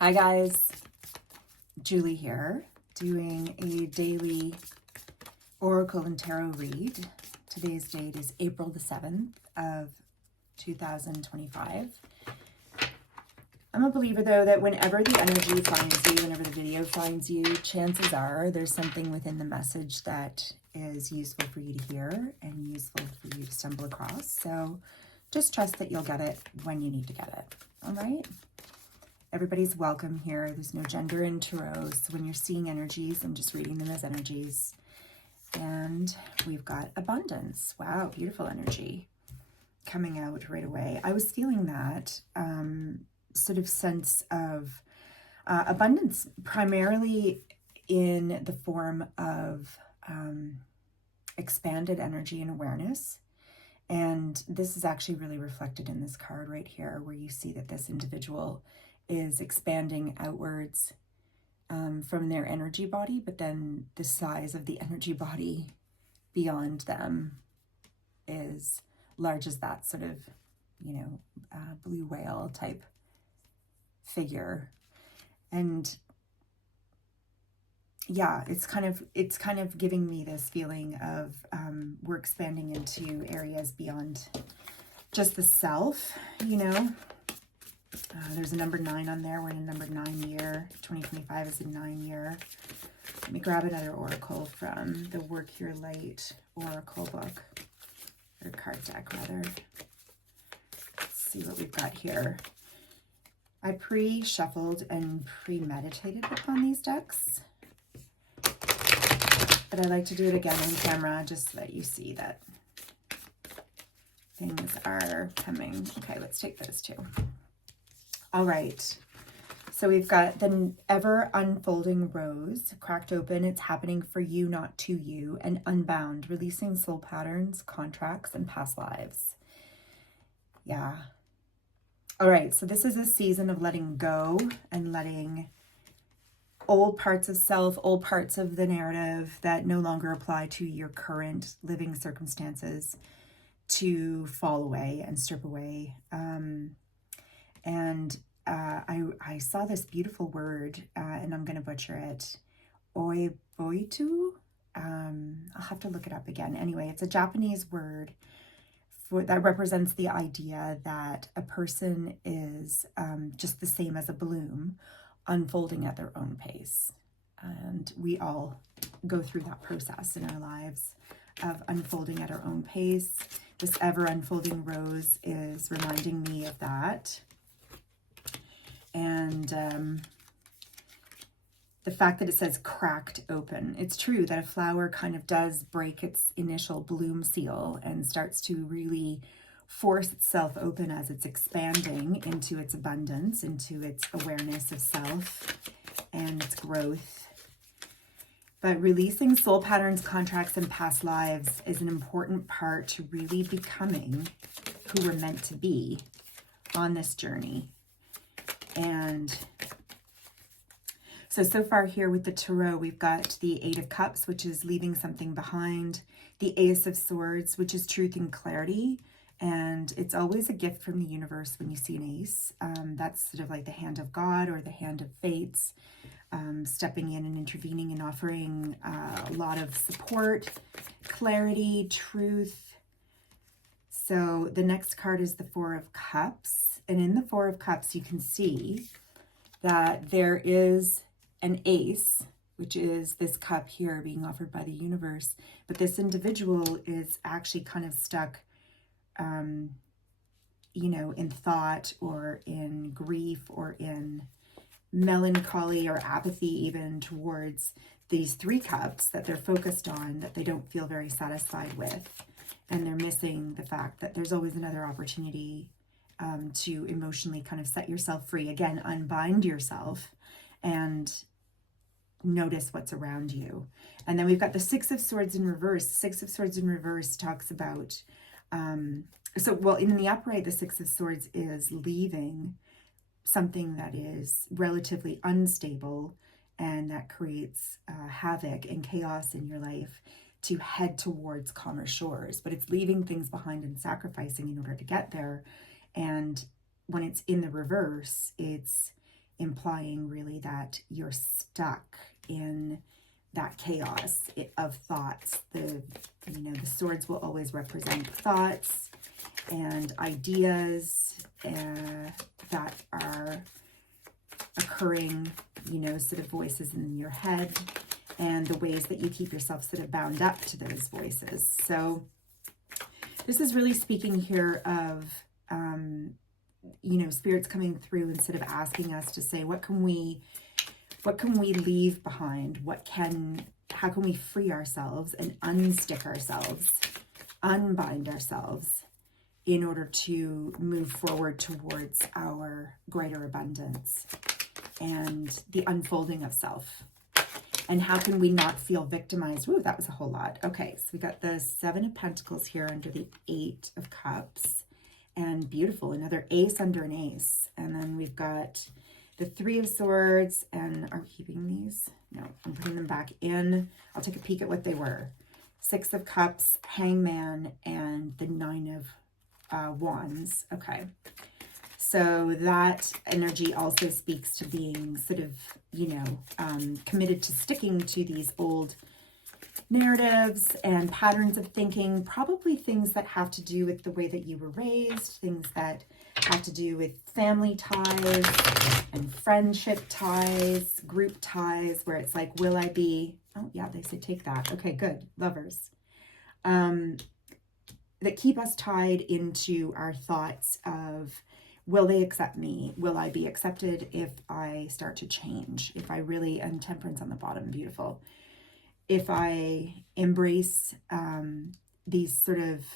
Hi guys, Julie here, doing a daily Oracle and Tarot read. Today's date is April the 7th of 2025. I'm a believer though that whenever the energy finds you, whenever the video finds you, chances are there's something within the message that is useful for you to hear and useful for you to stumble across. So just trust that you'll get it when you need to get it, all right? Everybody's welcome here. There's no gender in tarot. So when you're seeing energies, I'm just reading them as energies. And we've got abundance. Wow, beautiful energy coming out right away. I was feeling that sort of sense of abundance, primarily in the form of expanded energy and awareness. And this is actually really reflected in this card right here, where you see that this individual is expanding outwards from their energy body, but then the size of the energy body beyond them is large as that sort of, blue whale type figure. And yeah, it's kind of giving me this feeling of we're expanding into areas beyond just the self, There's a number 9 on there. We're in a number 9 year. 2025 is a 9 year. Let me grab another oracle from the Work Your Light oracle book, or card deck rather. Let's see what we've got here. I pre-shuffled and premeditated upon these decks, but I like to do it again on camera just so that you see that things are coming. Okay, let's take those two. All right, so we've got the ever unfolding rose, cracked open. It's happening for you, not to you, and unbound, releasing soul patterns, contracts, and past lives. Yeah. All right, so this is a season of letting go and letting old parts of self, old parts of the narrative that no longer apply to your current living circumstances to fall away and strip away. I saw this beautiful word, and I'm going to butcher it, oiboitu. I'll have to look it up again. Anyway, it's a Japanese word that represents the idea that a person is just the same as a bloom, unfolding at their own pace. And we all go through that process in our lives of unfolding at our own pace. This ever unfolding rose is reminding me of that. And the fact that it says cracked open. It's true that a flower kind of does break its initial bloom seal and starts to really force itself open as it's expanding into its abundance, into its awareness of self and its growth. But releasing soul patterns, contracts, and past lives is an important part to really becoming who we're meant to be on this journey. And so far here with the Tarot, we've got the 8 of Cups, which is leaving something behind. The Ace of Swords, which is truth and clarity. And it's always a gift from the universe when you see an ace. That's sort of like the hand of God or the hand of fates, stepping in and intervening and offering a lot of support, clarity, truth. So the next card is the 4 of Cups. And in the 4 of Cups, you can see that there is an ace, which is this cup here being offered by the universe. But this individual is actually kind of stuck, in thought or in grief or in melancholy or apathy even towards these 3 cups that they're focused on, that they don't feel very satisfied with. And they're missing the fact that there's always another opportunity to emotionally kind of set yourself free. Again, unbind yourself and notice what's around you. And then we've got the 6 of Swords in reverse. 6 of Swords in reverse talks about, in the upright, the 6 of Swords is leaving something that is relatively unstable and that creates havoc and chaos in your life to head towards calmer shores. But it's leaving things behind and sacrificing in order to get there. And when it's in the reverse, it's implying really that you're stuck in that chaos of thoughts. The swords will always represent thoughts and ideas that are occurring, sort of voices in your head, and the ways that you keep yourself sort of bound up to those voices. So this is really speaking here of, spirits coming through and sort of asking us to say, what can we leave behind? How can we free ourselves and unstick ourselves, unbind ourselves in order to move forward towards our greater abundance and the unfolding of self? And how can we not feel victimized? Ooh, that was a whole lot. Okay, so we got the 7 of Pentacles here under the 8 of Cups. And beautiful, another ace under an ace. And then we've got the 3 of Swords. And are we keeping these? No, I'm putting them back in. I'll take a peek at what they were. 6 of Cups, Hangman, and the 9 of Wands. Okay. So that energy also speaks to being sort of, committed to sticking to these old narratives and patterns of thinking, probably things that have to do with the way that you were raised, things that have to do with family ties and friendship ties, group ties, where it's like, will I be, oh yeah, they say take that. Okay, good, lovers. That keep us tied into our thoughts of, will they accept me? Will I be accepted if I start to change? If I really, and Temperance on the bottom, beautiful. If I embrace these sort of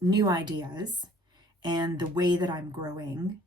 new ideas and the way that I'm growing,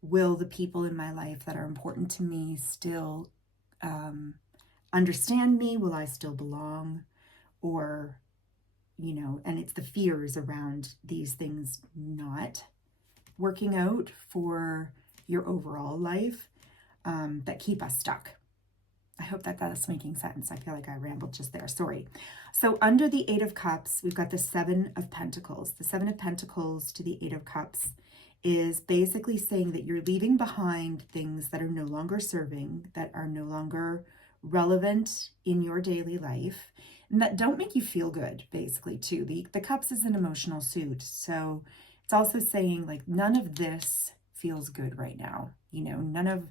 will the people in my life that are important to me still understand me? Will I still belong? Or, and it's the fears around these things not working out for your overall life that keep us stuck. I hope that that's making sense. I feel like I rambled just there. Sorry. So under the 8 of Cups, we've got the 7 of Pentacles. The 7 of Pentacles to the 8 of Cups is basically saying that you're leaving behind things that are no longer serving, that are no longer relevant in your daily life, and that don't make you feel good, basically, too. The Cups is an emotional suit. So it's also saying, like, none of this feels good right now. None of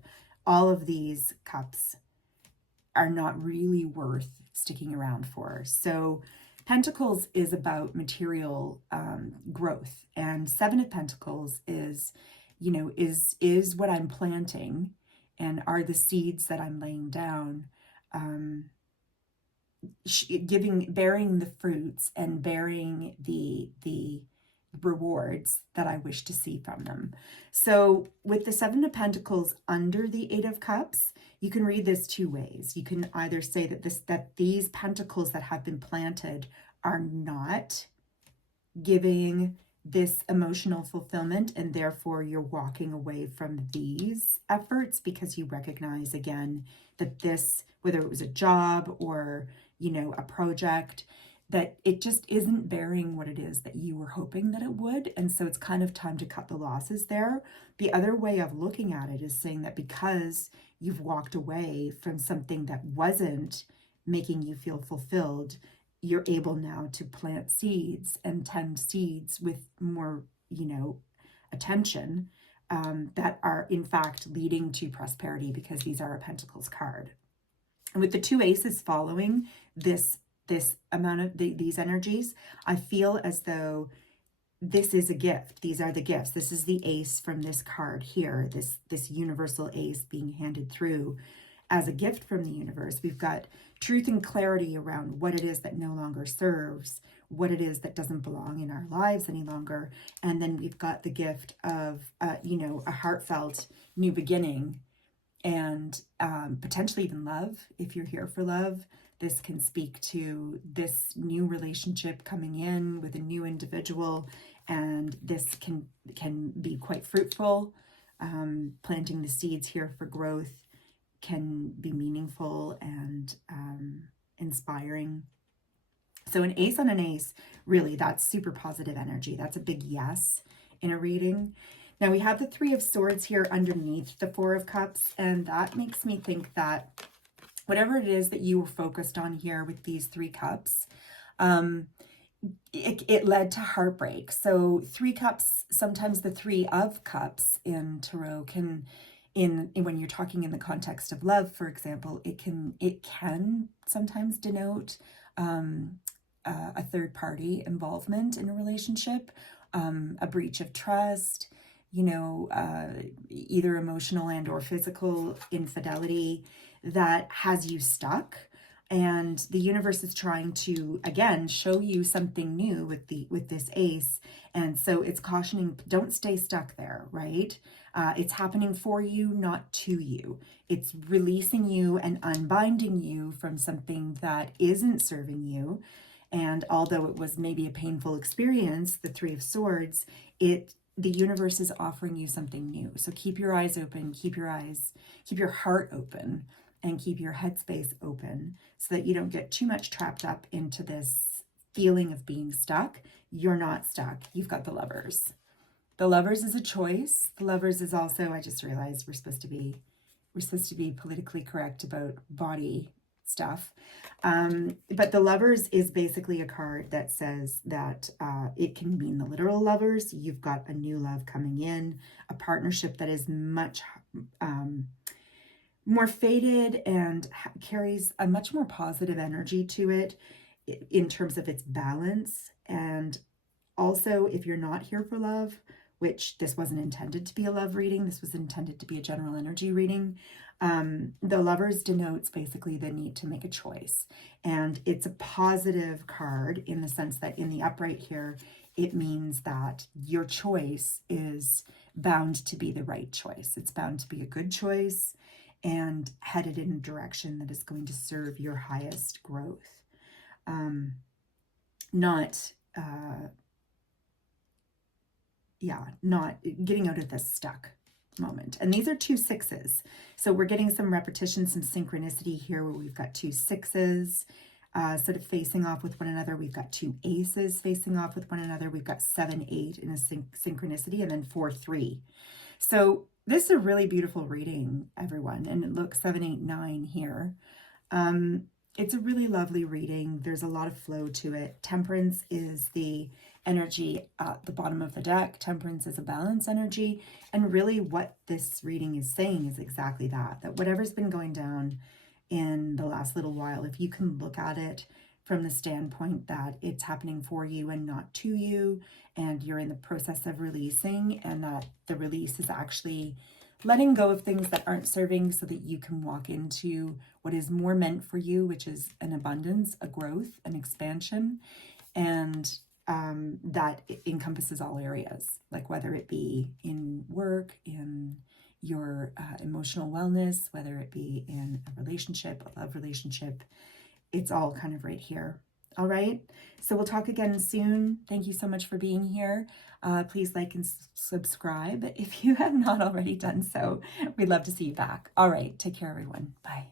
all of these cups are not really worth sticking around for. So Pentacles is about material growth, and 7 of Pentacles is, is what I'm planting and are the seeds that I'm laying down, bearing the fruits and bearing the rewards that I wish to see from them. So with the 7 of Pentacles under the 8 of Cups, you can read this 2 ways. You can either say that these pentacles that have been planted are not giving this emotional fulfillment, and therefore you're walking away from these efforts because you recognize again that this, whether it was a job or, a project, that it just isn't bearing what it is that you were hoping that it would. And so it's kind of time to cut the losses there. The other way of looking at it is saying that because you've walked away from something that wasn't making you feel fulfilled, you're able now to plant seeds and tend seeds with more, attention that are in fact leading to prosperity, because these are a Pentacles card. And with the 2 aces following this amount of these energies, I feel as though this is a gift. These are the gifts. This is the ace from this card here, this universal ace being handed through as a gift from the universe. We've got truth and clarity around what it is that no longer serves, what it is that doesn't belong in our lives any longer. And then we've got the gift of, a heartfelt new beginning, and potentially even love. If you're here for love, this can speak to this new relationship coming in with a new individual, and this can be quite fruitful. Planting the seeds here for growth can be meaningful and inspiring. So an ace on an ace, really, that's super positive energy. That's a big yes in a reading. Now we have the Three of Swords here underneath the Four of Cups, and that makes me think that whatever it is that you were focused on here with these 3 cups, it led to heartbreak. So 3 cups, sometimes the 3 of cups in tarot can, when you're talking in the context of love, for example, it can sometimes denote a third party involvement in a relationship, a breach of trust, you know, either emotional and or physical infidelity that has you stuck. And the universe is trying to, again, show you something new with this ace. And so it's cautioning, don't stay stuck there, right? It's happening for you, not to you. It's releasing you and unbinding you from something that isn't serving you. And although it was maybe a painful experience, the Three of Swords, the universe is offering you something new. So keep your eyes open, keep your heart open, and keep your headspace open so that you don't get too much trapped up into this feeling of being stuck. You're not stuck. You've got the Lovers. The Lovers is a choice. The Lovers is also, I just realized we're supposed to be politically correct about body stuff. But the Lovers is basically a card that says that it can mean the literal lovers. You've got a new love coming in, a partnership that is much more faded and carries a much more positive energy to it in terms of its balance. And also, if you're not here for love, which this wasn't intended to be a love reading, this was intended to be a general energy reading, the Lovers denotes basically the need to make a choice. And it's a positive card in the sense that in the upright here, it means that your choice is bound to be the right choice. It's bound to be a good choice and headed in a direction that is going to serve your highest growth. Not getting out of this stuck moment. And these are 2 6s. So we're getting some repetition, some synchronicity here where we've got 2 6s sort of facing off with one another. We've got 2 aces facing off with one another. We've got 7 8 in a synchronicity, and then 4 3. So this is a really beautiful reading, everyone. And look, 7 8 9 here. It's a really lovely reading. There's a lot of flow to it. Temperance is the energy at the bottom of the deck. Temperance is a balance energy. And really what this reading is saying is exactly that whatever's been going down in the last little while, if you can look at it from the standpoint that it's happening for you and not to you, and you're in the process of releasing, and that the release is actually letting go of things that aren't serving so that you can walk into what is more meant for you, which is an abundance, a growth, an expansion, and that encompasses all areas, like whether it be in work, in your emotional wellness, whether it be in a relationship, a love relationship, it's all kind of right here. All right, so we'll talk again soon. Thank you so much for being here. Please like and subscribe if you have not already done so. We'd love to see you back. All right, take care, everyone. Bye.